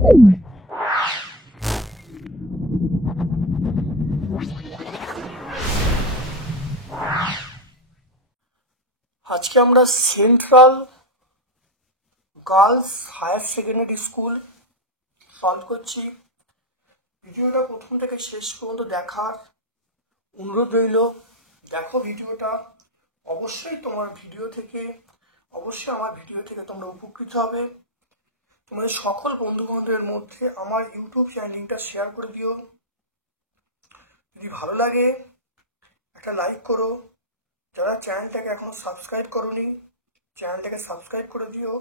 আজকে আমরা central girls higher secondary school solve করছি। ভিডিওটা প্রথম থেকে শেষ পর্যন্ত দেখার অনুরোধ রইল। দেখো ভিডিওটা, অবশ্যই আমার ভিডিও থেকে তোমরা উপকৃত হবে। তোমাদের সকল বন্ধু বান্ধবের মধ্যে আমার ইউটিউব চ্যানেলটা শেয়ার করে দিও। যদি ভালো লাগে একটা লাইক করো। যারা চ্যানেলটাকে এখনো সাবস্ক্রাইব করোনি, চ্যানেলটাকে সাবস্ক্রাইব করে দিও,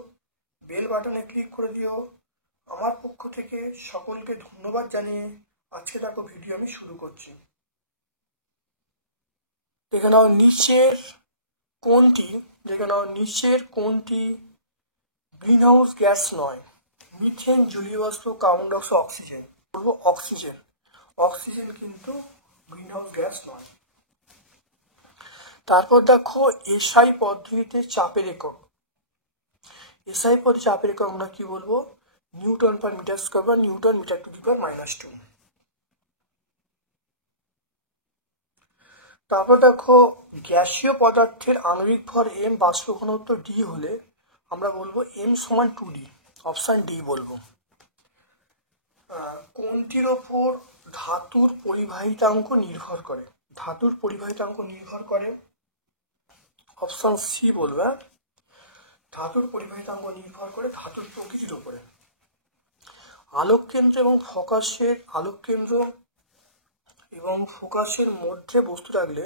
বেল বাটনে ক্লিক করে দিও। আমার পক্ষ থেকে সকলকে ধন্যবাদ জানিয়ে আজকে দেখো ভিডিও আমি শুরু করছি। দেখে নাও নিচের কোনটি গ্রিন হাউস গ্যাস নয়? মিথেন, জলীয় বাষ্প, কার্বন ডাইঅক্সাইড, অক্সিজেন। বলবো অক্সিজেন কিন্তু গ্রিন হাউস গ্যাস নয়। তারপর দেখো এসআই পদ্ধতিতে চাপের একক। আমরা কি বলবো? নিউটন পার মিটার স্কয়ার বা নিউটন মিটার টু দি পাওয়ার -2। তারপর দেখো গ্যাসীয় পদার্থের আণবিক ভর m, বাষ্প ঘনত্ব d হলে আমরা বলবো m সমান 2d। অপশন ডি বলবো। কোনটির ওপর ধাতুর পরিবাহিতাঙ্ক নির্ভর করে? অপশন সি বলবে। ধাতুর পরিবাহিতাঙ্ক নির্ভর করে ধাতুর প্রকৃতির উপরে। আলোককেন্দ্র এবং ফোকাসের মধ্যে বস্তু রাখলে,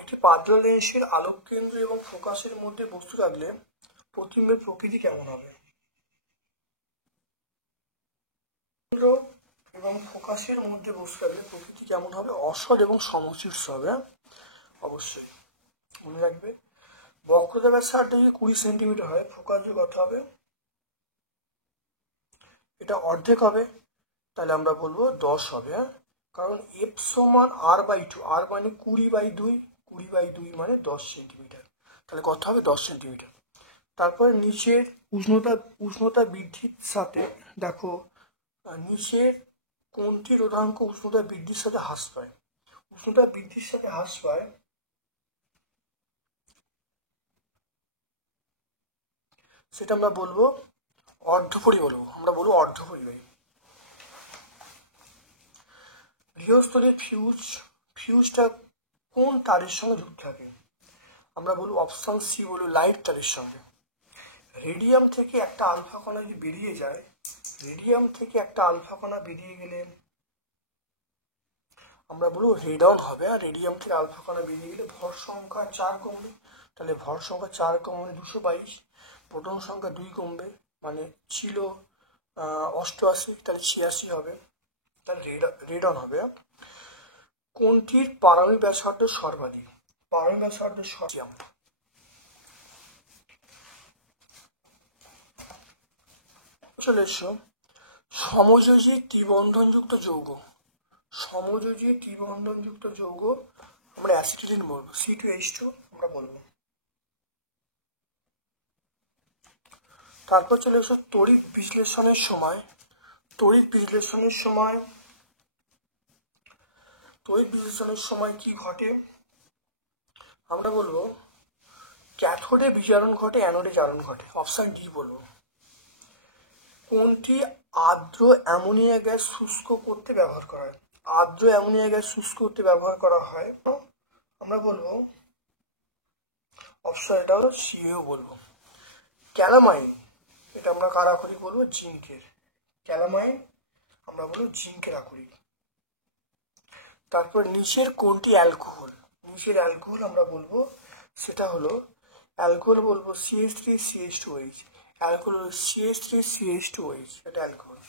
একটি পাত্র লেন্সের আলোককেন্দ্র এবং ফোকাসের মধ্যে বস্তু রাখলে প্রতিবিম্বের প্রকৃতি কেমন হবে? এবং ফোকাসের মধ্যে বস্তু রাখলে প্রকৃতি কেমন হবে? অসৎ এবং সমশীর্ষ হবে। অবশ্যই মনে রাখবে। বক্রতা ব্যাসার্ধ যদি 20 সেন্টিমিটার হয়, ফোকাস কত হবে? এটা অর্ধেক হবে, তাহলে আমরা বলবো 10 হবে। কারণ f সমান r/2, r মানে 20/2 মানে 10 সেন্টিমিটার, তাহলে কত হবে? 10 সেন্টিমিটার। তারপরে নিচের উষ্ণতা বৃদ্ধির সাথে দেখো, নিচের কোনটি রোধাঙ্ক উষ্ণতা বৃদ্ধির সাথে হ্রাস পায়? সেটা আমরা বলবো অর্ধপরিবাহী। গৃহস্থলীর ফিউজটা কোন তারের সঙ্গে যুক্ত থাকে? আমরা বলবো অপশন সি বলবো লাইট তারের সঙ্গে। রেডিয়াম থেকে একটা আলফা কণা যদি বেরিয়ে যায়, গেলে আমরা বলবো রেডন হবে। আর রেডিয়াম থেকে আলফা কণা বেরিয়ে গেলে ভর সংখ্যা 4 কমবে, তাহলে ভর সংখ্যা 4 কমবে 222। প্রোটন সংখ্যা 2 কমবে, মানে ছিল 88, তাহলে 86 হবে, তাহলে রেডন হবে। কোনটির পারমাণবিক ব্যাসার্ধ সর্বাধিক? চলে এসো সমযোজী ত্রিবন্ধনযুক্ত যৌগ আমরা অ্যাসিটিলিন বলবো, C2H2 আমরা বলবো। তারপর চলে এসো তড়িৎ বিশ্লেষণের সময় কি ঘটে? আমরা বলবো ক্যাথোডে বিজারণ ঘটে, অ্যানোডে জারণ ঘটে। অপশন ডি বলবো। কোনটি আর্দ্র অ্যামোনিয়া গ্যাস শুষ্ক করতে ব্যবহার করা হয়? আমরা বলবো অপশন এটা হলো সিও বলবো। ক্যালামাইন, এটা আমরা কার আকরিক বলবো? জিঙ্কের। আকরিক। তারপর নিচের কোনটি অ্যালকোহল? আমরা বলবো সেটা হলো অ্যালকোহল বলবো CH3CH2OH। অ্যালকোহল হলো CH3CH2OH, এটা অ্যালকোহল।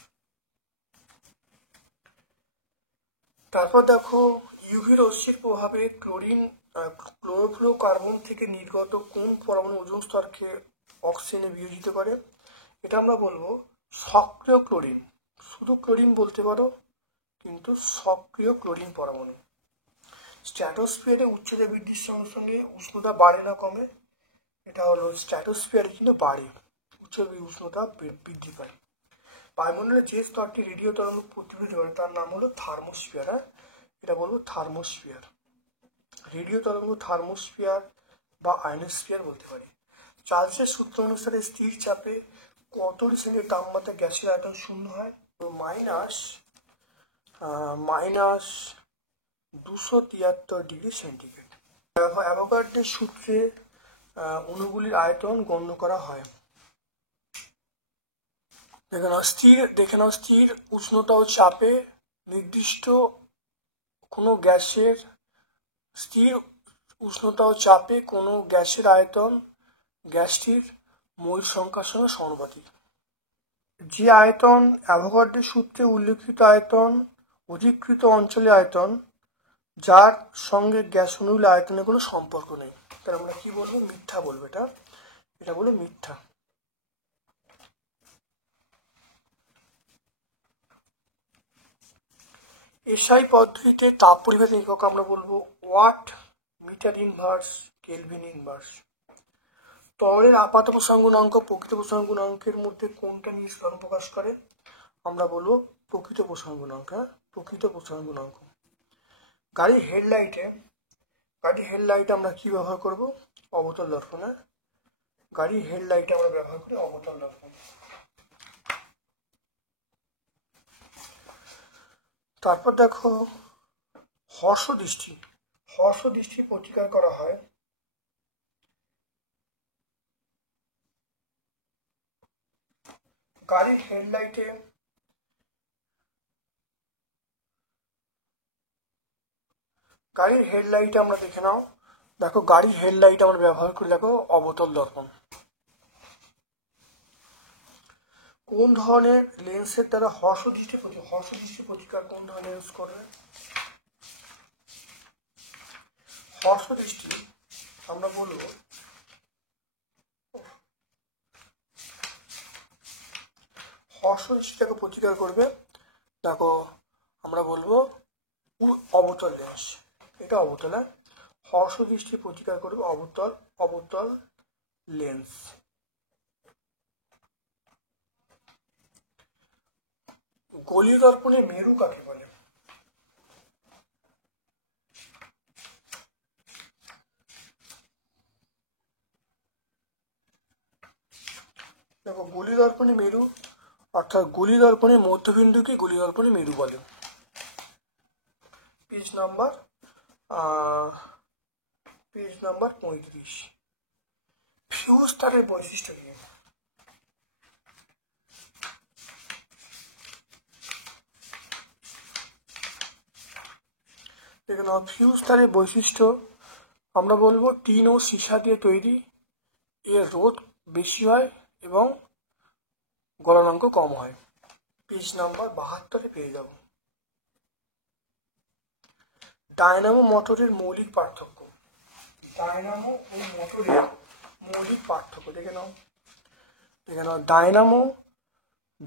তারপর দেখো ইউভি রশ্মির প্রভাবে ক্লোরোফ্লোরোকার্বন থেকে নির্গত কোন পরমাণু ওজোন স্তরকে অক্সিজেনে বিয়োজিত করে? এটা আমরা বলবো সক্রিয় ক্লোরিন। শুধু ক্লোরিন বলতে পারো, কিন্তু সক্রিয় ক্লোরিন পরমাণু। স্ট্র্যাটোস্ফিয়ারে উচ্চতা বৃদ্ধির সঙ্গে সঙ্গে উষ্ণতা বাড়ে না কমে? এটা হলো স্ট্র্যাটোস্ফিয়ারে কিন্তু বাড়ে, উচ্চতা বৃদ্ধি পায়। বায়ুমণ্ডলে যে স্তরটি রেডিও তরঙ্গ প্রতিফলিত করে তার নাম হলো থার্মোস্ফিয়ার। হ্যাঁ, এটা বলবো থার্মোস্ফিয়ার। রেডিও তরঙ্গ থার্মোস্ফিয়ার বা আয়নোস্ফিয়ার বলতে পারি। চার্লসের সূত্র অনুসারে স্থির চাপে কত ডিগ্রি তাপমাত্রা গ্যাসের আয়তন শূন্য হয়? তো মাইনাস 273°C। অ্যাভোগাড্রোর সূত্রে অণুগুলির আয়তন গণ্য করা হয়। দেখে নাও স্থির উষ্ণতা ও চাপে নির্দিষ্ট কোনো গ্যাসের স্থির উষ্ণতা ও চাপে কোনো গ্যাসের আয়তন গ্যাসটির মোল সংখ্যার সঙ্গে সমানুপাতিক। যে আয়তন অ্যাভোগাড্রোর সূত্রে উল্লেখিত আয়তন অধিকৃত অঞ্চলের আয়তন, যার সঙ্গে গ্যাস অণুগুলির আয়তনের কোনো সম্পর্ক নেই। তাহলে আমরা কি বলবো? মিথ্যা বলবো। এটা বলো মিথ্যা। এসআই পদ্ধতিতে তাপ পরিবাহীর একক আমরা বলবো watt, metre inverse, kelvin inverse. তরলের আপাত প্রসারণ গুণাঙ্ক প্রকৃত প্রসারণ গুণাঙ্কের মধ্যে কোনটা নিয়ে ধর্ম প্রকাশ করে? আমরা বলবো প্রকৃত প্রসারণ গুণাঙ্ক। হ্যাঁ, প্রকৃত প্রসারণ গুণাঙ্ক। গাড়ির হেডলাইটে আমরা কি ব্যবহার করব? অবতল দর্পণ। হ্যাঁ, গাড়ির হেডলাইটে আমরা ব্যবহার করি অবতল দর্পণ। তারপর দেখো হর্ষ দৃষ্টি প্রতিকার করা হয় গাড়ির হেডলাইটে। আমরা দেখে নাও, দেখো গাড়ির হেডলাইট আমরা ব্যবহার করি দেখো অবতল দর্পণ। কোন ধরনের লেন্সের দ্বারা হর্ষ দৃষ্টি প্রতিকার কোন ধরনের ইউজ করবে? হর্ষ দৃষ্টি আমরা বলবো হর্ষ দৃষ্টিটাকে প্রতিকার করবে দেখো আমরা বলবো অবতল লেন্স। এটা অবতল। হর্ষ দৃষ্টি প্রতিকার করবে অবতল লেন্স। গোলীয় দর্পণে মেরু কাকে বলে? দেখো গোলীয় দর্পণে মেরু অর্থাৎ গোলীয় দর্পণের মধ্যবিন্দুকে গোলীয় দর্পণে মেরু বলে। Page number 35। ফিউজ তারের বৈশিষ্ট্য কি? দেখে নাও, ফিউজ তারের বৈশিষ্ট্য আমরা বলবো টিন ও সীসা দিয়ে তৈরি, এর রোধ বেশি হয় এবং গলনাঙ্ক কম হয়। পেজ নাম্বার 72 পেয়ে যাব। ডায়নামো মোটরের মৌলিক পার্থক্য। ডায়নামো ও মোটরের মৌলিক পার্থক্য দেখে নাও।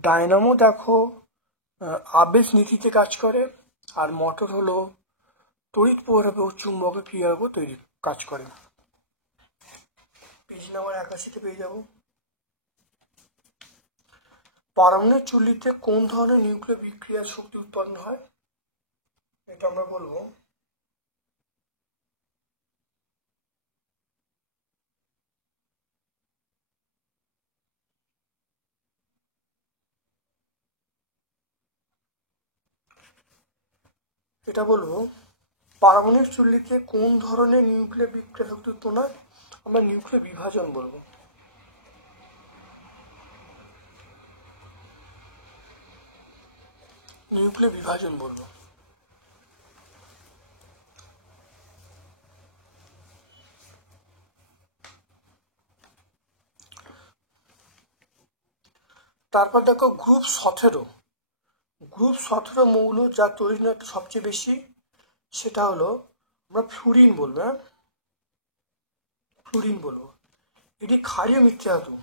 ডায়নামো দেখো আবেশ নীতিতে কাজ করে, আর মোটর হলো তড়িৎ প্রবাহ চুম্বকের ক্রিয়ার উপর কাজ করে। পেজ নাম্বার 81 পেয়ে যাব। পারমাণবিক চুল্লিতে কোন ধরনের নিউক্লিয় বিক্রিয়ার শক্তি উৎপন্ন হয়? এটা আমরা বলবো পারমাণবিক চুল্লিতে কোন ধরনের নিউক্লিয় বিক্রিয়া শক্তি উৎপন্ন হয়? আমরা নিউক্লিয় বিভাজন বলবো। তারপর দেখো গ্রুপ 17 মৌল যা তড়িৎ নাট্য সবচেয়ে বেশি, সেটা হলো আমরা ফ্লুরিন বলবো। এটি ক্ষারীয় মিথ্যা ধাতু।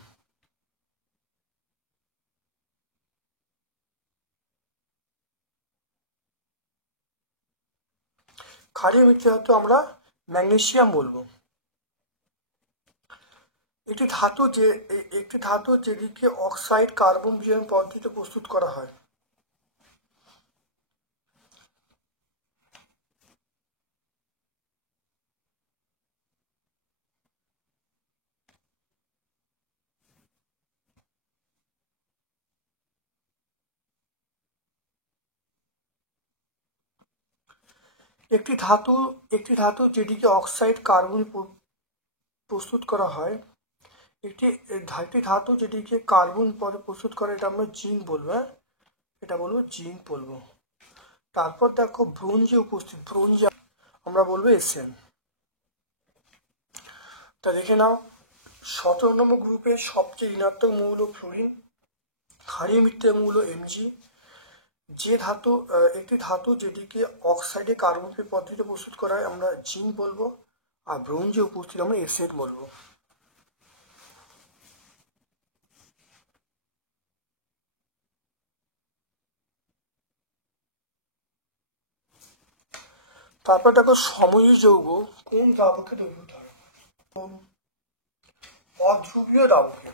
আমরা ম্যাগনেসিয়াম বলবো। একটি ধাতু যেটিকে অক্সাইড কার্বন বিয়োজন পদ্ধতিতে প্রস্তুত করা হয়। একটি ধাতু যেটিকে অক্সাইড কার্বন প্রস্তুত করা হয়, একটি ধাতু যেটিকে কার্বন পরে প্রস্তুত করে, এটা আমরা জিঙ্ক বলবো। হ্যাঁ, এটা বলবো জিঙ্ক বলবো। তারপর দেখো ব্রোঞ্জে উপস্থিত, ব্রোঞ্জ আমরা বলবো এসএন। তা দেখে নাও, 17 নম্বর গ্রুপের সবচেয়ে ঋণাত্মক মৌল ফ্লোরিন, ক্ষারীয় মৃত্তিকা মৌল Mg। একটি ধাতু যেটিকে অক্সাইডে কার্বন পদ্ধতিতে প্রস্তুত করা হয় আমরা জিঙ্ক বলবো, আর ব্রোঞ্জে উপস্থিত আমরা এসএন বলবো। তারপর দেখো সমযোজী যৌগ কোন দ্রাবকে দ্রবীভূত হয়? অধ্রুবীয় দ্রাবকে,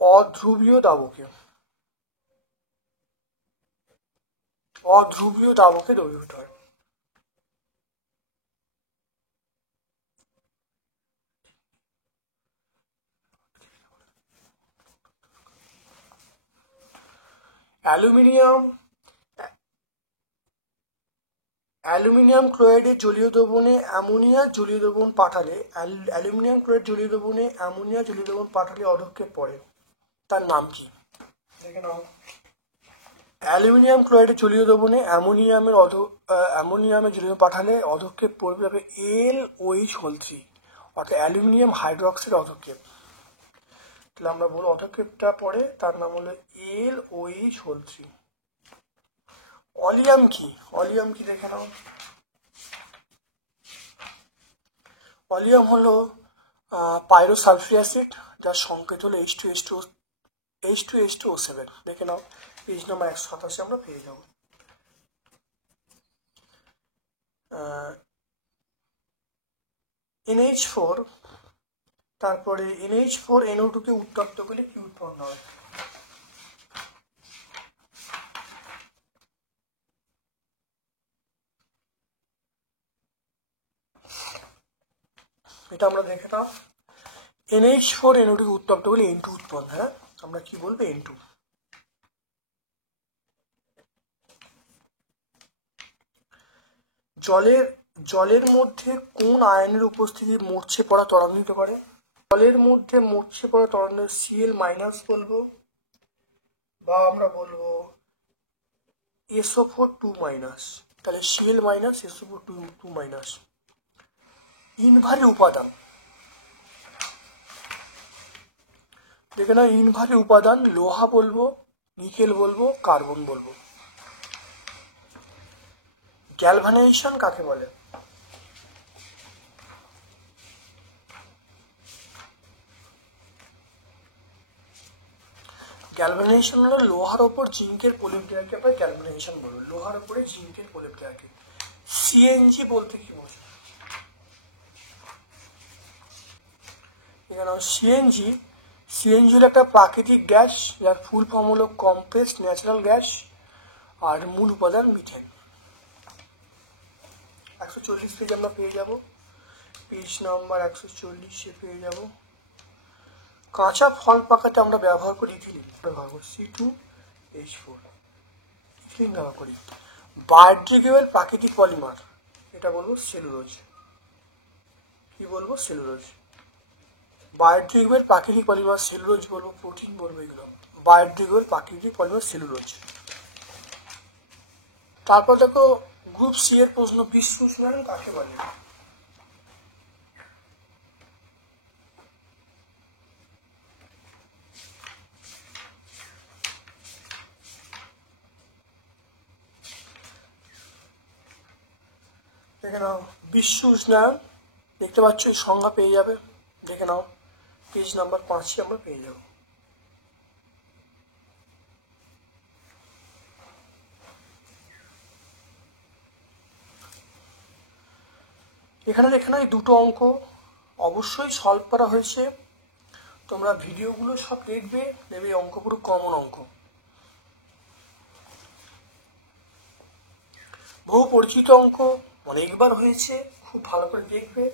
অধ্রুবীয় দ্রাবকে, অধ্রুবীয় দ্রাবকে দ্রবীভূত হয়। অ্যালুমিনিয়াম ক্লোরাইডে জলীয় দ্রবণে অ্যামোনিয়া জলীয় দ্রবণ পাঠালে, অ্যালুমিনিয়াম ক্লোরাইড জলীয় দ্রবণে অ্যামোনিয়া জলীয় দ্রবণ পাঠালে অধক্ষেপ পড়ে, তার নাম কি? দেখে নাও, অ্যালুমিনিয়াম ক্লোরাইডের জলীয় দ্রবণে অ্যামোনিয়ামের জলীয় পাঠালে অধক্ষেপ পড়বে, তবে LOH3, অর্থাৎ অ্যালুমিনিয়াম হাইড্রোক্সাইড অধক্ষেপ। তাহলে আমরা বলবো অধক্ষেপটা পড়ে, তার নাম হলো LOH3। অলিয়াম কি? অলিয়াম কি দেখে নাও, অলিয়াম হলো পাইরোসালফিক অ্যাসিড, যার সংকেত হলো H2H2O7। দেখে নাও, পেজ নাম্বার 187 আমরা পেয়ে যাব। NH4, তারপরে NH4NO2 কে উত্তপ্ত করলে কি উৎপন্ন হয়? এটা আমরা দেখে নাও, NH4NO2 কে উত্তপ্ত করলে N2 উৎপন্ন হয়। আমরা কি বলবো? N2। জলের মধ্যে কোন আয়নের উপস্থিতি মরছে পড়া ত্বরান্বিত করে? জলের মধ্যে মরছে পড়া ত্বরান্বিত Cl- বলবো, বা আমরা বলবো SO4 2-। তাহলে Cl- SO4 2-। ইনভারি উপাদান, দেখে না, ইনভারি উপাদান লোহা বলবো, নিকেল বলবো, কার্বন বলবো। গ্যালভানাইজেশন কাকে বলে? গ্যালভানাইজেশন হলো লোহার ওপর জিঙ্কের প্রলেপ দেওয়াকে আমরা গ্যালভানাইজেশন বলবো, লোহার ওপরে জিঙ্কের প্রলেপ দেওয়াকে। সিএনজি বলতে কি বোঝো? এখানে সিএনজি হলো একটা প্রাকৃতিক গ্যাস, যার ফুল ফর্ম হলো কম্প্রেসড ন্যাচারাল গ্যাস, আর মূল উপাদান মিথেন। 140 পেজ আমরা পেয়ে যাব, পেজ নাম্বার 140-এ পেয়ে যাব। কাঁচা ফল পাকাতে আমরা ব্যবহার করি ইথিলিন, ব্যবহার করি C2H4, ইথিলিন ব্যবহার করি। বায়োডিগ্রেডেবল প্রাকৃতিক পলিমার, এটা বলবো সেলুলোজ। কি বলবো? সেলুলোজ। বায়োডিগ্রেডেবল প্রাকৃতিক পলিমার সেলুলোজ বলবো, প্রোটিন বলবো, এগুলো বায়োডিগ্রেডেবল প্রাকৃতিক পলিমার সেলুলোজ। তারপর দেখো গ্রুপ সি এর প্রশ্ন, বিশ্ব উষ্ণায়ন কাকে বলে? দেখে নাও, বিশ্ব উষ্ণায়ন, দেখতে পাচ্ছ এই সংজ্ঞা পেয়ে যাবে, দেখে নাও পেজ নাম্বার 5-ই আমরা পেয়ে যাব। এখানে দেখে নাও এই দুটো অঙ্ক, অবশ্যই সলভ করা হয়েছে, তোমরা ভিডিওগুলো সব দেখবে, নেবে অঙ্ক পুরো কমন অঙ্ক, বহু পরিচিত অঙ্ক, অনেকবার হয়েছে, খুব ভালো করে দেখবে।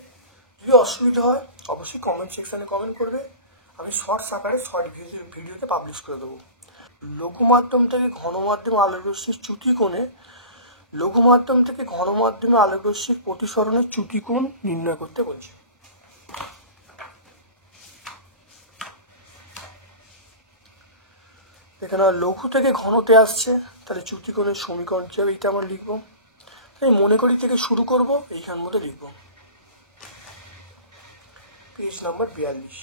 যদি অসুবিধা হয় অবশ্যই কমেন্ট সেকশানে কমেন্ট করবে, আমি শর্টস আকারে শর্ট ভিডিওতে পাবলিশ করে দেবো। লঘু মাধ্যম থেকে ঘন মাধ্যমে আলোকরশ্মির চ্যুতি কোণে, লঘু মাধ্যম থেকে ঘন মাধ্যমে আলোকরশ্মির প্রতিসরণের চ্যুতি কোণ নির্ণয় করতে বলছে। এখানে লঘু থেকে ঘনতে আসছে, তাহলে চ্যুতি কোণের সমীকরণ কি হবে, এটা আমরা লিখবো। তাই মনে করি থেকে শুরু করব, এইখান মধ্যে লিখবো পেজ নাম্বার 42।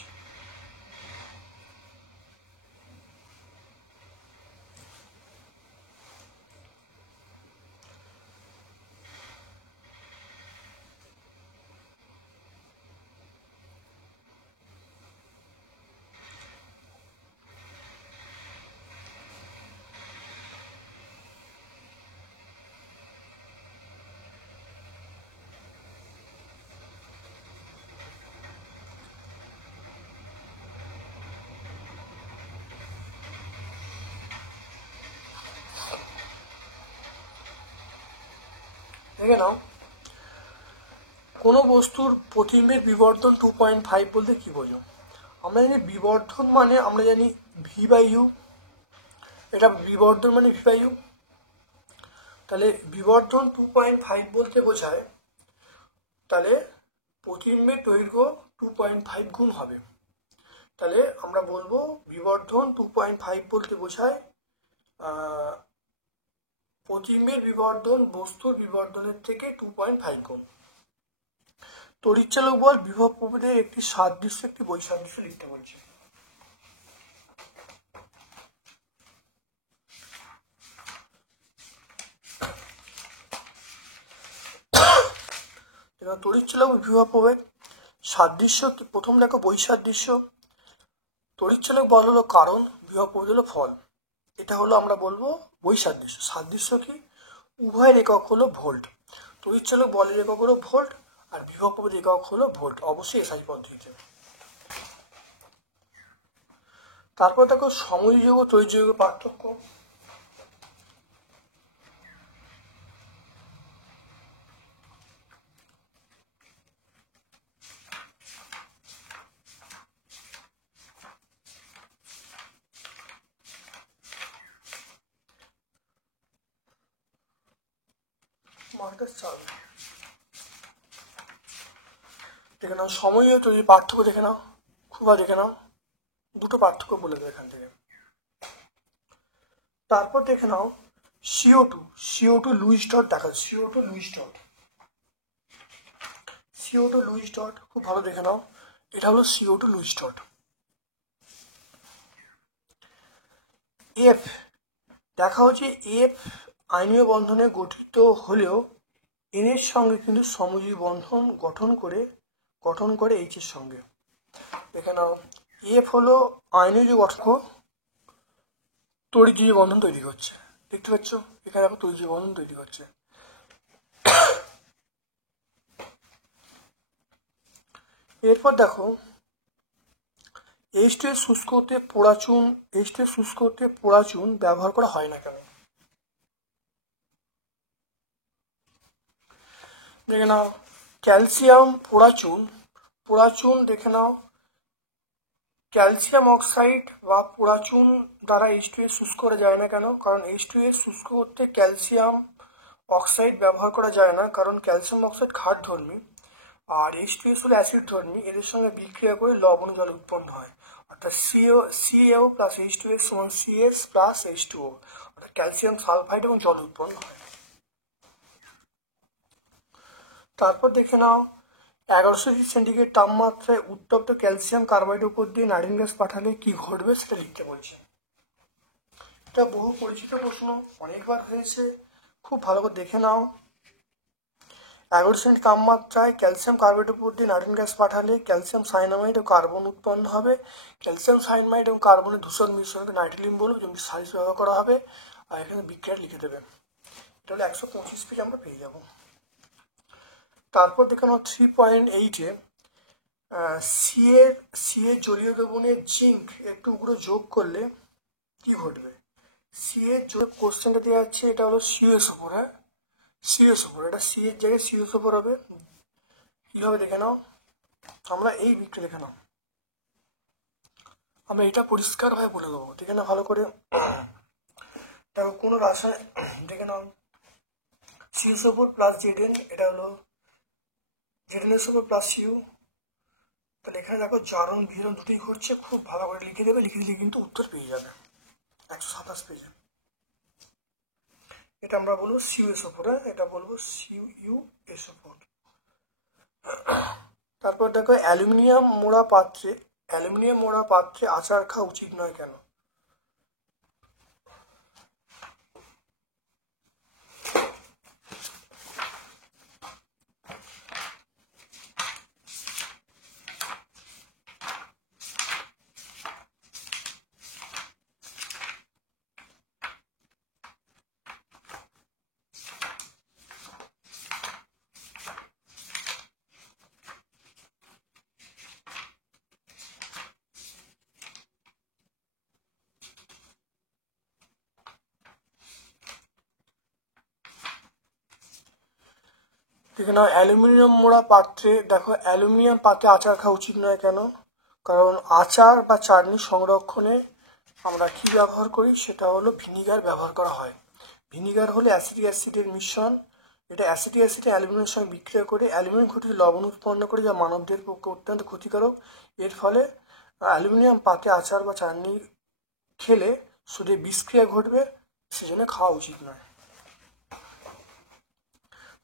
দেখে নাও, কোনো বস্তুর প্রতিবিম্বের বিবর্ধন 2.5 বলতে কি বোঝো? আমরা জানি বিবর্ধন মানে আমরা জানি v/u, এটা বিবর্ধন মানে v/u। তাহলে বিবর্ধন 2.5 বলতে বোঝায়, তাহলে প্রতিবিম্বের দৈর্ঘ্য 2.5 গুণ হবে। তাহলে আমরা বলবো বিবর্ধন 2.5 বলতে বোঝায় প্রতিবিম্বের বিবর্ধন বস্তুর বিবর্ধনের থেকে 2.5 গুণ। তড়িৎচালক বল বিভব প্রভেদের একটি সাদৃশ্য, একটি বৈসাদৃশ্য লিখতে বলছে। তড়িৎচালক বিভব প্রভেদ সাদৃশ্য, প্রথম দেখো বৈসাদৃশ্য। তড়িৎচালক বল হলো কারণ, বিভব প্রভেদ হলো ফল, এটা হলো আমরা বলবো বৈসাদৃশ্য। সাদৃশ্য কি? উভয়ের একক হলো ভোল্ট, তড়িৎচালক বলের একক হলো ভোল্ট আর বিভব প্রভেদ একক হলো ভোল্ট, অবশ্যই এসআই পদ্ধতিতে। তারপর দেখো সমযোজী ও তড়িৎযোগের পার্থক্য। দেখে নাও সময় ও তড়িৎ পার্থক্য, দেখে নাও খুব দেখে নাও, দুটো পার্থক্য বলে দেবে এখান থেকে। তারপর দেখে নাও CO2 লুইস ডট দেখা, CO2 লুইস ডট খুব ভালো দেখে নাও, এটা হলো CO2 লুইস ডট। F দেখা হচ্ছে, F আয়নীয় বন্ধনে গঠিত হলেও N এর সঙ্গে কিন্তু সমযোজী বন্ধন গঠন করে H এর সঙ্গে। দেখে নাও F হলো আয়নীয় গঠন, তড়িৎযোজী বন্ধন তৈরি করছে, দেখতে পাচ্ছ এখানে দেখো তড়িৎযোজী বন্ধন তৈরি করছে। এরপর দেখো H2 শুষ্ক হতে পোড়া চুন ব্যবহার করা হয় না কেন? দেখে নাও ক্যালসিয়াম পোড়া চুন দেখে নাও, ক্যালসিয়াম অক্সাইড বা পোড়া চুন দ্বারা H2 শুষ্ক করা যায় না কেন? কারণ H2 শুষ্ক করতে ক্যালসিয়াম অক্সাইড ব্যবহার করা যায় না, কারণ ক্যালসিয়াম অক্সাইড ক্ষারধর্মী আর H2 হলো অ্যাসিড ধর্মী, এদের সঙ্গে বিক্রিয়া করে লবণ জল উৎপন্ন হয়, অর্থাৎ CaO প্লাস H2S সমান CS প্লাস H2O, অর্থাৎ ক্যালসিয়াম সালফাইড এবং জল উৎপন্ন হয়। তারপর দেখে নাও 1100 সেন্টিগ্রেড তাপমাত্রায় উত্তপ্ত ক্যালসিয়াম কার্বাইডের উপর দিয়ে নাইট্রোজেন গ্যাস পাঠালে কি ঘটবে সেটা লিখতে বলছে। এটা বহু পরিচিত প্রশ্ন, অনেকবার হয়েছে, খুব ভালো করে দেখে নাও। 1100 সেন্টি তাপমাত্রায় ক্যালসিয়াম কার্বাইডের উপর দিয়ে নাইট্রোজেন গ্যাস পাঠালে ক্যালসিয়াম সাইনামাইড ও কার্বন উৎপন্ন হবে। ক্যালসিয়াম সাইনামাইড এবং কার্বনের দূষণ মিশ্রণকে নাইট্রিলিন বলুন, যেমন সারিস ব্যবহার করা হবে, আর এখানে বিক্রিয়া লিখে দেবে। এটা হলো 125 পেজ আমরা পেয়ে যাব। তারপর দেখে নাও 3.8-এ সি এর জলীয় দ্রবণে জিঙ্ক একটু উগ্র যোগ করলে কি ঘটবে? সি এর যোগ কোশ্চেনটা দেওয়া যাচ্ছে, এটা হলো সিএস4, হ্যাঁ সিএস4, এটা সি এর জায়গায় সিএস4 হবে। কি হবে দেখে নাও, আমরা এই দিকটা দেখে নাও, আমরা এটা পরিষ্কারভাবে বলে দেবো, দেখে না ভালো করে। দেখো কোনো রাসায়নিক, দেখে নাও সিএস4 প্লাস জেডেন, এটা হলো জেডেনএস4 প্লাস সিউ। তাহলে এখানে দেখো জারণ বিহরণ দুটোই ঘটছে, খুব ভালো করে লিখে দেবে, লিখে দিলে কিন্তু উত্তর পেয়ে যাবে 127 পেজে। এটা আমরা বলবো সিউএসও4, এটা বলবো সিউএসও4। তারপর দেখো অ্যালুমিনিয়াম মোড়া পাত্রে আচার খাওয়া উচিত নয় কেন? দেখে নাও অ্যালুমিনিয়াম মোড়া পাত্রে, দেখো অ্যালুমিনিয়াম পাত্রে আচার খাওয়া উচিত নয় কেন? কারণ আচার বা চাটনি সংরক্ষণে আমরা কি ব্যবহার করি, সেটা হলো ভিনিগার ব্যবহার করা হয়। ভিনিগার হলো অ্যাসিটিক অ্যাসিডের মিশ্রণ, এটা অ্যাসিটিক অ্যাসিডে অ্যালুমিনিয়ামের সঙ্গে বিক্রিয়া করে অ্যালুমিনিয়াম ঘটিত লবণ উৎপন্ন করে, যা মানবদের পক্ষে অত্যন্ত ক্ষতিকারক। এর ফলে অ্যালুমিনিয়াম পাত্রে আচার বা চাটনি খেলে শুধু বিষক্রিয়া ঘটবে, সেজন্য খাওয়া উচিত নয়।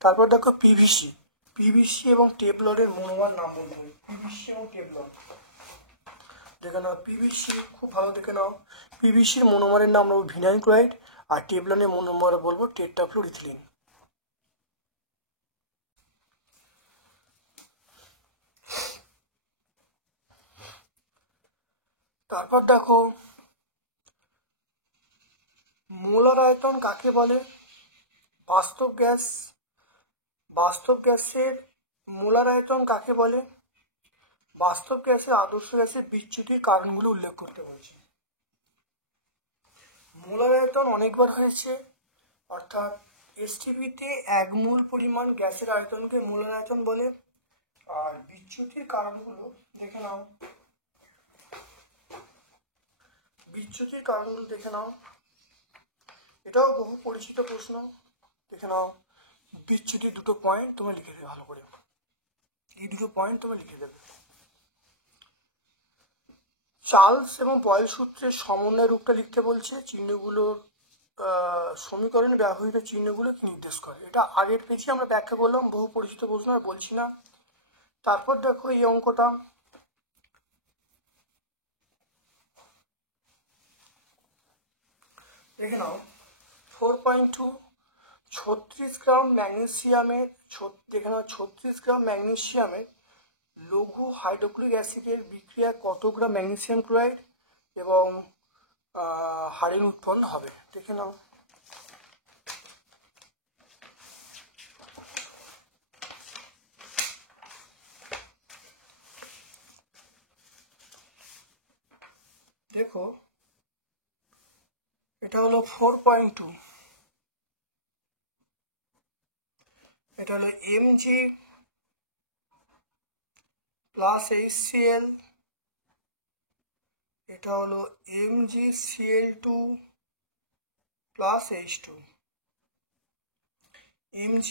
তারপর দেখো পিভিসি এবং টেফলনের মনোমার নাম বলতে হবে। পিভিসি এবং টেফলন দেখে নাও, পিভিসি খুব ভালো দেখে নাও, পিভিসির মনোমারের নাম বলবো ভিনাইল ক্লোরাইড, আর টেফলনের মনোমার বলবো টেট্রাফ্লুওরিথিলিন। তারপর দেখো মোলার আয়তন কাকে বলে? বাস্তব গ্যাসের মোলার আয়তন কাকে বলে? বাস্তব গ্যাসের আদর্শ গ্যাসের বিচ্যুতির কারণগুলো উল্লেখ করতে বলছে। মোলার আয়তন অনেকবার হয়েছে, অর্থাৎ এসটিপিতে 1 মোল পরিমাণ গ্যাসের আয়তনকে মোলার আয়তন বলে। আর বিচ্যুতির কারণগুলো দেখে নাও, এটাও বহু পরিচিত প্রশ্ন। দেখে নাও, বিচ্যুতির দুটো পয়েন্ট তোমরা লিখে দেবে ভালো করে, এই দুটো পয়েন্ট তোমরা লিখে দেবে। চার্লস এবং বয়েল সূত্রের সমন্বয় রূপটা লিখতে বলছে, চিহ্নগুলোর সমীকরণে ব্যবহৃত চিহ্নগুলো কি নির্দেশ করে? এটা আগের পেজে আমরা ব্যাখ্যা করলাম, বহু পরিচিত প্রশ্ন, আর বলছি না। তারপর দেখো এই অঙ্কটা, দেখে নাও 4.2, 36 গ্রাম ম্যাগনেসিয়ামের, দেখে নাও 36 গ্রাম ম্যাগনেসিয়ামের লঘু হাইড্রোক্লোরিক অ্যাসিডের বিক্রিয়া কত গ্রাম ম্যাগনেসিয়াম ক্লোরাইড এবং হারিন উৎপন্ন হবে? দেখে নাও, দেখো এটা হলো 4.2, এটা হলো Mg প্লাস HCl, এটা হলো MgCl2 প্লাস H2। Mg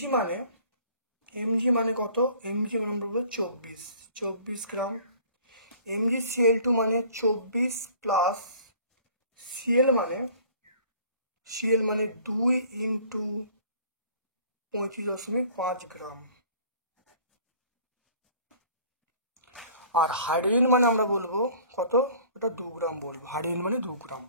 মানে কত? Mg মানে আমরা বলবো 24 গ্রাম। MgCl2 মানে 24 প্লাস Cl মানে 2 ইন্টু 35.5 গ্রাম। আর হাইড্রোজেন মানে আমরা বলবো কত? ওটা 2 গ্রাম বলবো, হাইড্রোজেন মানে 2 গ্রাম।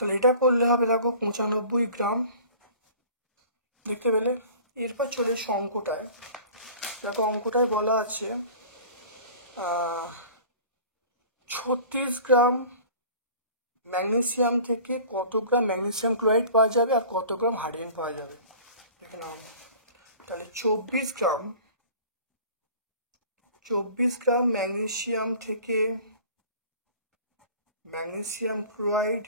তাহলে এটা করলে হবে দেখো 95 গ্রাম, দেখতে পেলে। এরপর চলে এসে অঙ্কটায়, দেখো অঙ্কটায় বলা আছে 36 গ্রাম ম্যাগনেসিয়াম থেকে কত গ্রাম ম্যাগনেসিয়াম ক্লোরাইড পাওয়া যাবে আর কত গ্রাম হাইড্রোজেন পাওয়া যাবে দেখে নাও। তাহলে 24 গ্রাম ম্যাগনেসিয়াম থেকে ম্যাগনেসিয়াম ক্লোরাইড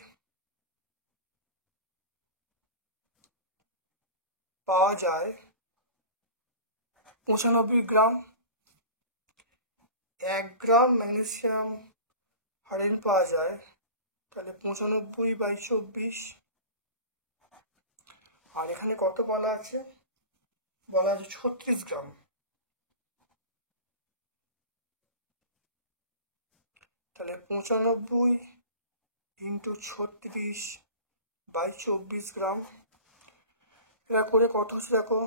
পাওয়া যায় 95 গ্রাম। 1 গ্রাম ম্যাগনেসিয়াম হাইড্রোজেন পাওয়া যায়, তাহলে 95/24। আর এখানে কত বলা আছে? বলা আছে 36 গ্রাম। তাহলে 95 × 36/24 গ্রাম। এটা করে কত হচ্ছে দেখো,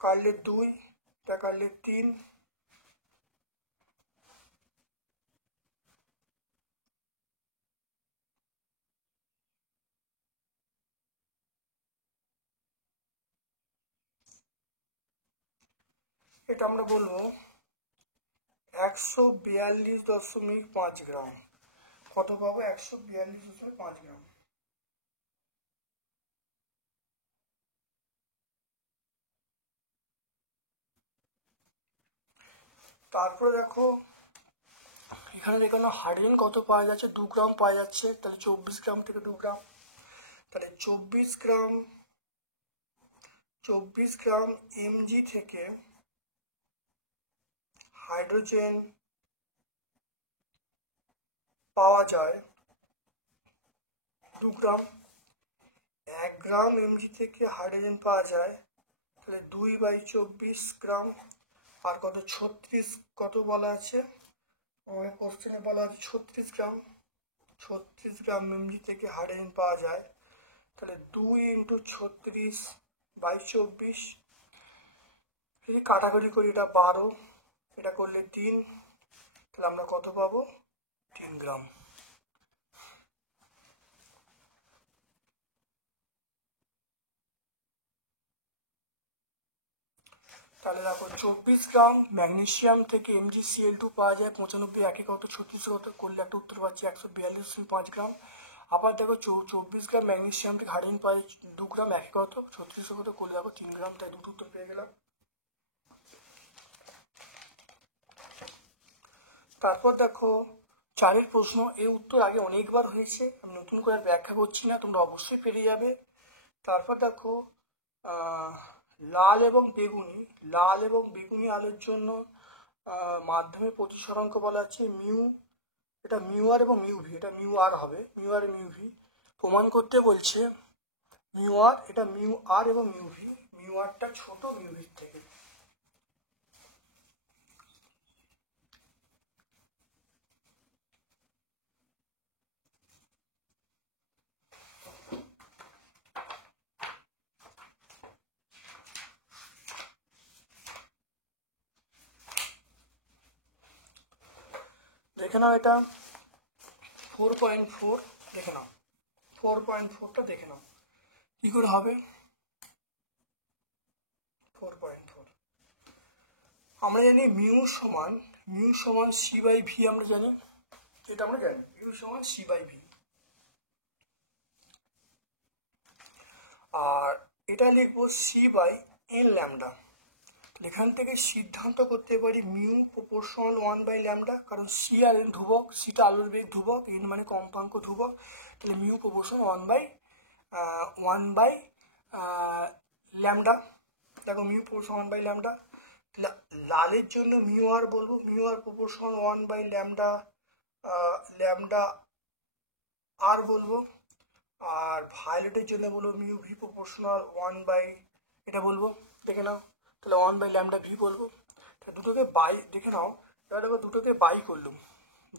কাটলে 2, এটা কাটলে 3, এটা আমরা বলবো 142.5 গ্রাম। কত পাবো? 142.5 গ্রাম। তারপরে দেখো এখানে দেখো না, হাইড্রোজেন কত পাওয়া যাচ্ছে? 2 গ্রাম পাওয়া যাচ্ছে। তাহলে 24 গ্রাম থেকে 2 গ্রাম, তাহলে 24 গ্রাম mg থেকে হাইড্রোজেন পাওয়া যায় 2 গ্রাম। 1 গ্রাম mg থেকে হাইড্রোজেন পাওয়া যায়, তাহলে 2/24 গ্রাম। আর কত? 36 কত বলা আছে? কোশ্চেনে বলা আছে 36 গ্রাম। 36 গ্রাম mg থেকে হাইড্রোজেন পাওয়া যায়, তাহলে 2 × 36/24। যদি কাটাকুটি করি, এটা 12, এটা করলে 3, তাহলে আমরা কত পাবো? 3 গ্রাম। তাহলে দেখো 24 গ্রাম ম্যাগনেসিয়াম থেকে MgCl2 পাওয়া যায় 95, একে কত 36 কত করলে একটা উত্তর পাচ্ছি 142.5 গ্রাম। আবার দেখো 24 গ্রাম ম্যাগনেসিয়াম থেকে হাইড্রোজেন পাওয়া যায় 2 গ্রাম, একে কত 36 কত করলে দেখো 3 গ্রাম। তাই দুটো উত্তর পেয়ে গেলাম। তারপর দেখো 4 প্রশ্ন। এই উত্তর আগে অনেকবার হয়েছে, আমি নতুন করে ব্যাখ্যা করছি না, তোমরা অবশ্যই পেরে যাবে। তারপর দেখো লাল এবং বেগুনি আলোর জন্য মাধ্যমে প্রতিসরাঙ্ক বলা আছে মিউ। এটা মিউ আর এবং মিউ ভি, এটা মিউ আর হবে, মিউ আর মিউ ভি প্রমাণ করতে বলছে। মিউ আর, এটা মিউ আর এবং মিউ ভি, মিউ আরটা ছোট মিউ ভির থেকে। দেখে নাও এটা 4.4, দেখে নাও 4.4টা দেখে নাও কি করে হবে। 4.4 আমরা জানি মিউ সমান c/v, আমরা জানি, এটা আমরা জানি মিউ সমান c/v। আর এটা লিখবো c/n ল্যামডা। এখান থেকে সিদ্ধান্ত করতে পারি মিউ প্রপোর্শনাল 1/λ, কারণ সি আর এন ধ্রুবক, সিটা আলোর বেগ ধ্রুবক, এন মানে কম্পাঙ্ক ধ্রুবক, তাহলে মিউ প্রপোর্শনাল 1/λ। দেখো মিউ প্রপোর্শনাল 1/λ। লালের জন্য মিউ আর বলবো, মিউ আর প্রপোর্শনাল 1/λ আর বলবো। আর ভায়োলেটের জন্য বলবো মিউ ভি প্রপোর্শনাল 1/, এটা বলবো, দেখে নাও। তাহলে 1/λ বলবো। তাহলে দুটোকে বাই, দেখে নাও, এবার দেখো দুটোকে বাই করলাম,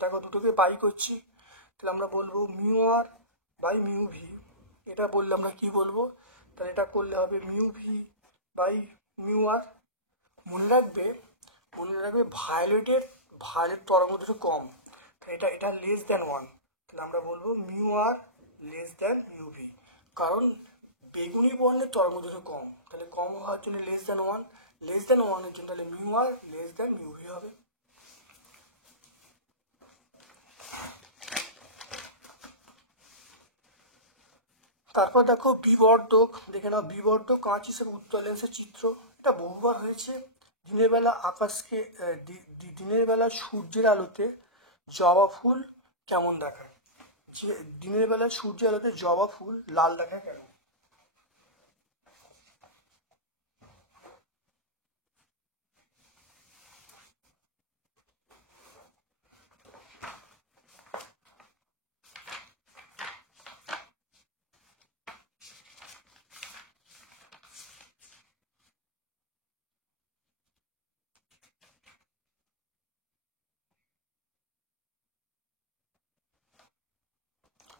দেখো দুটোকে বাই করছি, তাহলে আমরা বলবো mu R by mu V. এটা বললে আমরা কি বলবো? তাহলে এটা করলে হবে mu V by mu R. মনে রাখবে ভায়োলেট তরঙ্গ দুটো কম, তাহলে এটা লেস দ্যান 1, তাহলে আমরা বলবো মিউ আর লেস দ্যান ইউভি, কারণ বেগুনি বর্ণের তরঙ্গদৈর্ঘ্য কম, তাহলে কম হওয়ার জন্য লেস দ্যান 1, লেস দ্যান 1-এর জন্য তাহলে মিউ আর লেস দ্যান মিউভি হবে। তারপর দেখো বিবর্ধক, দেখে নাও বিবর্ধক কাঁচ হিসেবে উত্তল লেন্সের চিত্র। এটা বহুবার হয়েছে। দিনের বেলা আকাশকে দিনের বেলা সূর্যের আলোতে জবা ফুল কেমন দেখায়? যে দিনের বেলা সূর্যের আলোতে জবা ফুল লাল দেখায় কেন?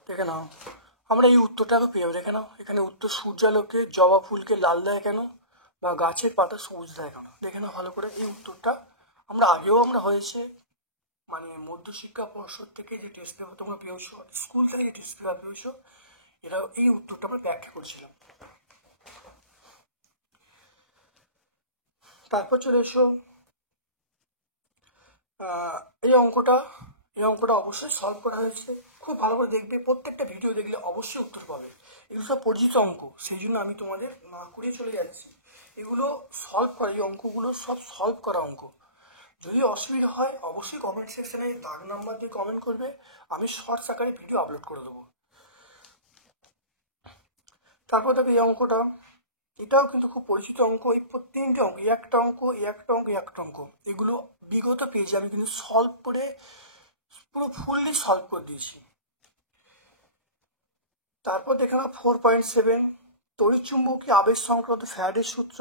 দেখে নাও, আমরা এই উত্তরটাকে পেয়ে যাবো। দেখে নাও এখানে উত্তর, সূর্যালোকে জবা ফুলকে লাল দেয় কেন, বা গাছের পাতা সবুজ দেয় কেন? দেখে নাও ভালো করে এই উত্তরটা। আমরা হয়েছে, মানে মধ্যশিক্ষা পর্ষদ থেকে যে টেস্ট পেপার তোমরা পেয়েছো, স্কুল থেকে যে টেস্ট পেপার পেয়েছো, এরা এই উত্তরটা আমরা ব্যাখ্যা করছিলাম। তারপর চলে এসো এই অঙ্কটা অবশ্যই সলভ করা হয়েছে, খুব ভালো করে দেখবে, প্রত্যেকটা ভিডিও দেখলে অবশ্যই উত্তর পাবে। এগুলো সব পরিচিত অঙ্ক, সেই জন্য আমি তোমাদের না করিয়ে চলে যাচ্ছি। এগুলো সলভ করা, এই অঙ্কগুলো সব সলভ করা অঙ্ক। যদি অসুবিধা হয় অবশ্যই কমেন্ট সেকশনে দাগ নাম্বার দিয়ে কমেন্ট করবে, আমি শর্টস আকারে ভিডিও আপলোড করে দেবো। তারপর দেখো এই অঙ্কটা, এটাও কিন্তু খুব পরিচিত অঙ্ক। এই তিনটে অঙ্ক, একটা অঙ্ক, এগুলো বিগত পেজে আমি কিন্তু সলভ করে পুরো ফুললি সলভ করে দিয়েছি। তারপর দেখে নাও 4.7, তড়িৎচুম্বকীয় আবেশ সংক্রান্ত ফ্যারাডের সূত্র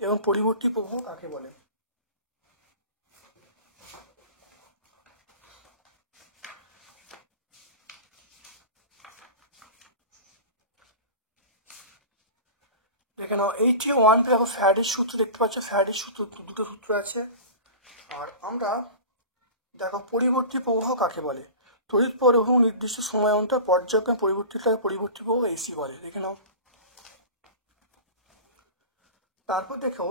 এবং পরিবর্তী প্রবাহ কাকে বলে? দেখে নাও 81 দেখো ফ্যারাডের সূত্র দেখতে পাচ্ছ, ফ্যারাডের সূত্র, দুটো সূত্র আছে। আর আমরা দেখো পরিবর্তী প্রবাহ কাকে বলে? তড়িৎ প্রবাহ নির্দিষ্ট সময় অন্তর পর্যায়ক্রমে পরিবর্তিত হয়, পরিবর্তী প্রবাহ এসি বলে। দেখে নাও। তারপর দেখো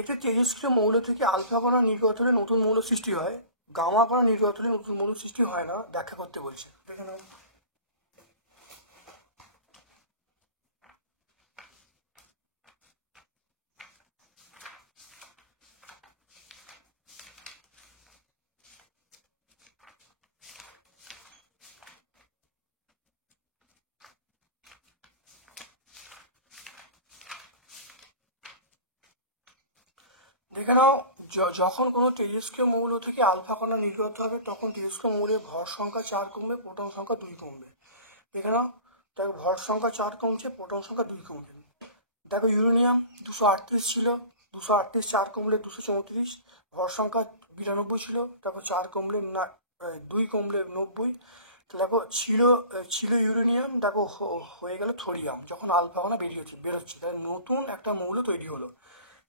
একটি তেজস্ক্রিয় মৌল থেকে আলফা কণা নির্গত হলে নতুন মৌল সৃষ্টি হয়, গামা কণা নির্গত হলে নতুন মৌল সৃষ্টি হয় না, ব্যাখ্যা করতে বলছে। দেখে নাও। দেখে নাও, যখন কোনো তেজস্ক্রিয় মৌল থেকে আলফা কণা নির্গত হবে তখন তেজস্ক্রিয় মৌলের ভর সংখ্যা 4 কমবে, প্রোটন সংখ্যা 2 কমবে। দেখে নাও, দেখো ভর সংখ্যা 4 কমছে, প্রোটন সংখ্যা 2 কমবে। দেখো ইউরেনিয়াম 238 ছিল, 238 4 কমলে 234, ভর সংখ্যা 92 ছিল, দেখো 4 কমলে 2 কমলে 90। দেখো ছিল ইউরেনিয়াম, দেখো হয়ে গেল থোরিয়াম, যখন আলফা কণা বেরোচ্ছে তাহলে নতুন একটা মৌল তৈরি হলো।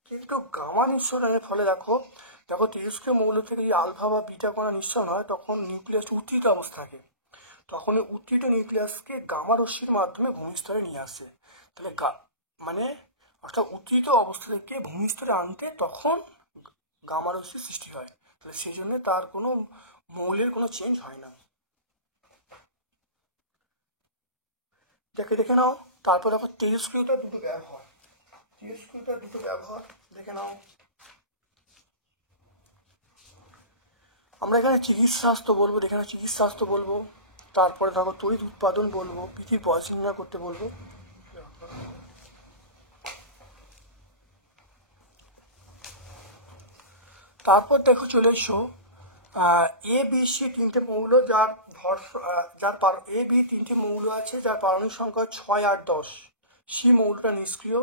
কিন্তু গামা নিঃসরণের ফলে দেখো তেজস্ক্রিয় মৌল থেকে যদি আলফা বা বিটা কণা নিঃসরণ হয় তখন নিউক্লিয়াস উত্তীত অবস্থা থাকে, তখন এই উত্তীত নিউক্লিয়াসকে গামা রশ্মির মাধ্যমে ভূমিস্তরে নিয়ে আসে। তাহলে মানে অর্থাৎ উত্তীত অবস্থা থেকে ভূমিস্তরে আনতে তখন গামা রশ্মির সৃষ্টি হয়, তাহলে সেই জন্য তার কোনো মৌলের কোনো চেঞ্জ হয় না। দেখে নাও। তারপর দেখো তেজস্ক্রিয়তার দুটো ব্যবহার, দেখে নাও। আমরা এখানে চিকিৎসাস্ত্র বলবো, দেখে নাও চিকিৎসাস্ত্র বলবো। তারপরে দেখো তড়িৎ উৎপাদন বলবো, পৃথিবীর বয়স নির্ণয় করতে বলবো। তারপর দেখো চলে এসো এ বি সি তিনটে মৌল, এ বি তিনটে মৌল আছে যার পারমাণবিক সংখ্যা 6, 8, 10। সি মৌলটা নিষ্ক্রিয়,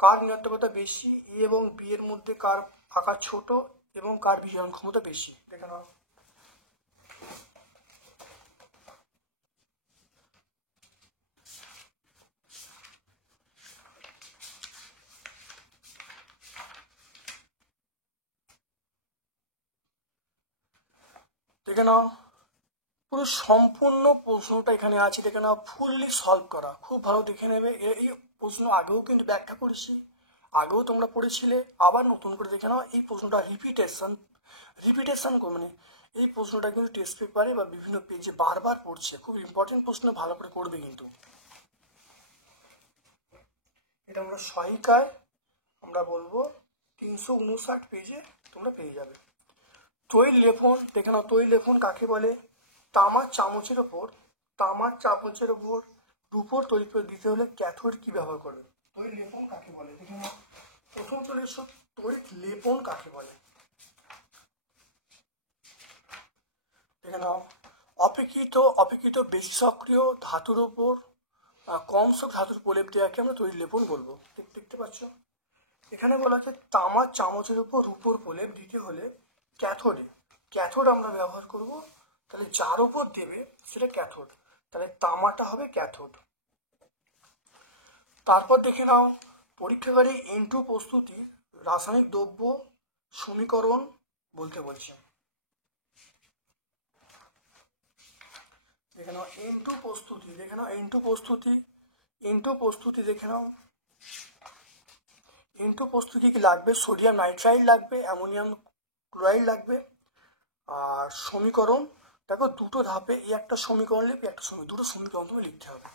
কার ঋণাত্মকতা বেশি? এ এবং বি এর মধ্যে কার আকার ছোট এবং কার বিজারণ ক্ষমতা বেশি? দেখে নাও। দেখে নাও পুরো সম্পূর্ণ প্রশ্নটা এখানে আছে, দেখে নাও, ফুললি সলভ করা, খুব ভালো দেখে নেবে। এই প্রশ্ন আগেও কিন্তু ব্যাখ্যা করেছি, আগেও তোমরা পড়েছিলে, আবার নতুন করে দেখে নাও। এই প্রশ্নটা রিপিটেশন মানে এই প্রশ্নটা কিন্তু টেস্ট পেপারে বা বিভিন্ন পেজে বারবার পড়ছে, খুব ইম্পর্টেন্ট প্রশ্ন, ভালো করে করবে কিন্তু। এটা আমরা সহায়িকায় আমরা বলবো 359 পেজে তোমরা পেয়ে যাবে। তৈল লেপন দেখে নাও, তৈল লেপন কাকে বলে? তামার চামচের ওপর রূপোর তৈরি দিতে হলে ক্যাথোড কি ব্যবহার করবে? তৈল লেপন কাকে বলে দেখে নাও। প্রথম চলে এসো, তড়িৎ লেপন কাকে বলে দেখে নাও। অপেক্ষিত বেশি সক্রিয় ধাতুর উপর কম ধাতুর প্রলেপ দেওয়াকে আমরা তৈল লেপন বলবো। দেখতে পাচ্ছ এখানে বলা আছে তামার চামচের উপর রূপোর প্রলেপ দিতে হলে ক্যাথোড আমরা ব্যবহার করব। তাহলে যার উপর দেবে সেটা ক্যাথোড, তাহলে তামাটা হবে ক্যাথোড। তারপর দেখে নাও, পরীক্ষাগারে N2 প্রস্তুতির রাসায়নিক দ্রব্য সমীকরণ বলতে বলছে। দেখে নাও N2 প্রস্তুতি, দেখে নাও N2 প্রস্তুতি দেখে নাও। N2 প্রস্তুতি কি লাগবে? সোডিয়াম নাইট্রাইড লাগবে, অ্যামোনিয়াম ক্লোরাইড লাগবে। আর সমীকরণ দেখো, দুটো ধাপে, এই একটা সমীকরণ লিখবে, দুটো সমীকরণ তুমি লিখতে হবে।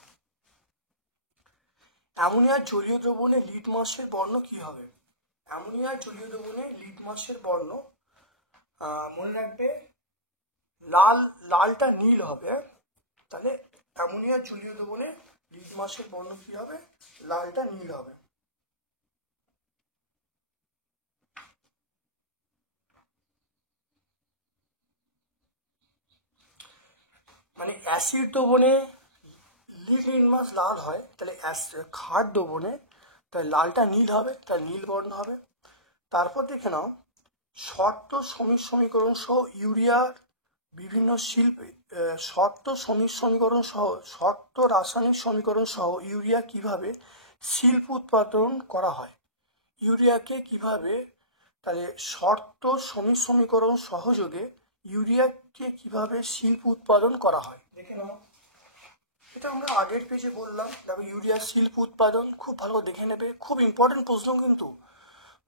অ্যামোনিয়ার জলীয় দ্রবণে লিটমাসের বর্ণ কি হবে? অ্যামোনিয়ার জলীয় দ্রবণে লিটমাসের বর্ণ মনে রাখবে, লালটা নীল হবে। তাহলে অ্যামোনিয়ার জলীয় দ্রবণে লিটমাসের বর্ণ কি হবে? লালটা নীল হবে। মানে অ্যাসিড দ্রবণে লিটমাস লাল হয়, তাহলে ক্ষার দ্রবণে তাহলে লালটা নীল হবে, তাহলে নীল বর্ণ হবে। তারপর দেখে নাও, শর্ত সমীকরণ সহ ইউরিয়ার বিভিন্ন শিল্পে শর্ত রাসায়নিক সমীকরণ সহ ইউরিয়া কিভাবে শিল্প উৎপাদন করা হয়? ইউরিয়াকে কিভাবে, তাহলে শর্ত সমীকরণ সহযোগে ইউরিয়াকে কিভাবে শিল্প উৎপাদন করা হয় দেখে নাও। এটা আমরা আগের পেজে বললাম। দেখো ইউরিয়া শিল্প উৎপাদন খুব ভালো দেখে নেবে, খুব ইম্পর্টেন্ট প্রশ্ন কিন্তু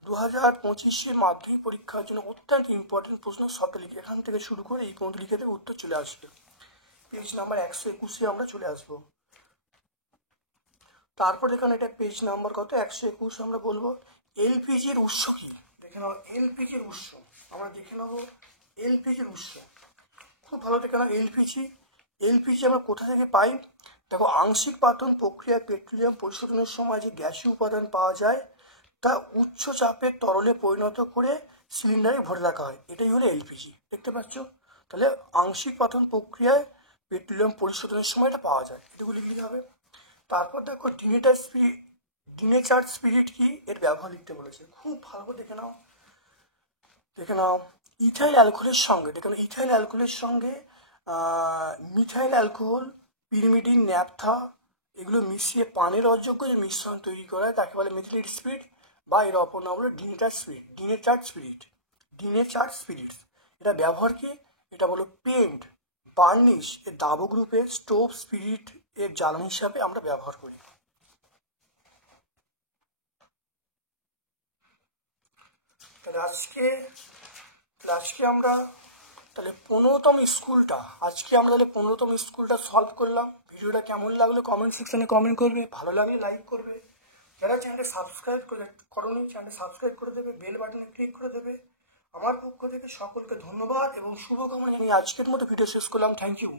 2025 মাধ্যমিক পরীক্ষার জন্য অত্যন্ত ইম্পর্টেন্ট প্রশ্ন। সবটা লিখে এখান থেকে শুরু করে এই পর্যন্ত লিখে দেবে, উত্তর চলে আসবে। পেজ নাম্বার 121 আমরা চলে আসবো। তারপর এখানে এটা পেজ নাম্বার কত? 121 আমরা বলবো এলপিজির উৎস কি দেখে নাও। এলপিজির উৎস আমরা দেখে নেবো। এলপিজির উৎস খুব ভালো দেখে নাও। এলপিজি আমরা কোথা থেকে পাই? দেখো, আংশিক পাতন প্রক্রিয়ায় পেট্রোলিয়াম পরিশোধনের সময় যে গ্যাসীয় উপাদান পাওয়া যায় তা উচ্চ চাপের তরলে পরিণত করে সিলিন্ডারে ভরে রাখা হয়, এটাই হলো এলপিজি। দেখতে পাচ্ছ? তাহলে আংশিক পাতন প্রক্রিয়ায় পেট্রোলিয়াম পরিশোধনের সময় এটা পাওয়া যায়, এটুকু লিখতে হবে। তারপর দেখো ডিনেচার স্পিরিট কি, এর ব্যবহার লিখতে বলেছে, খুব ভালো করে দেখে নাও। ইথাইল অ্যালকোহলের সঙ্গে, দেখো ইথাইল অ্যালকোহলের সঙ্গে মিথাইল অ্যালকোহল, পিরিমিডিন, ন্যাপথা এগুলো মিশিয়ে পানের অযোগ্য যে মিশ্রণ তৈরি করা হয় তাকে বলে মিথিলেট স্পিরিট, বা এর অপর নাম হলো ডিনেচার স্পিরিট। এটা ব্যবহার কি? এটা বলো পেন্ট, বার্নিশ এর দাবক রূপে, স্টোভ স্পিরিট এর জ্বালানি হিসাবে আমরা ব্যবহার করি। আজকে আমরা তাহলে 15তম স্কুলটা সলভ করলাম। ভিডিওটা কেমন লাগলো কমেন্ট সেকশনে কমেন্ট করবে, ভালো লাগলে লাইক করবে। যারা চ্যানেলটি সাবস্ক্রাইব করোনি চ্যানেলটি সাবস্ক্রাইব করে দেবে, বেল বাটনে ক্লিক করে দেবে। আমার পক্ষ থেকে সকলকে ধন্যবাদ এবং শুভকামনা জানিয়ে আজকের মতো ভিডিও শেষ করলাম। Thank you.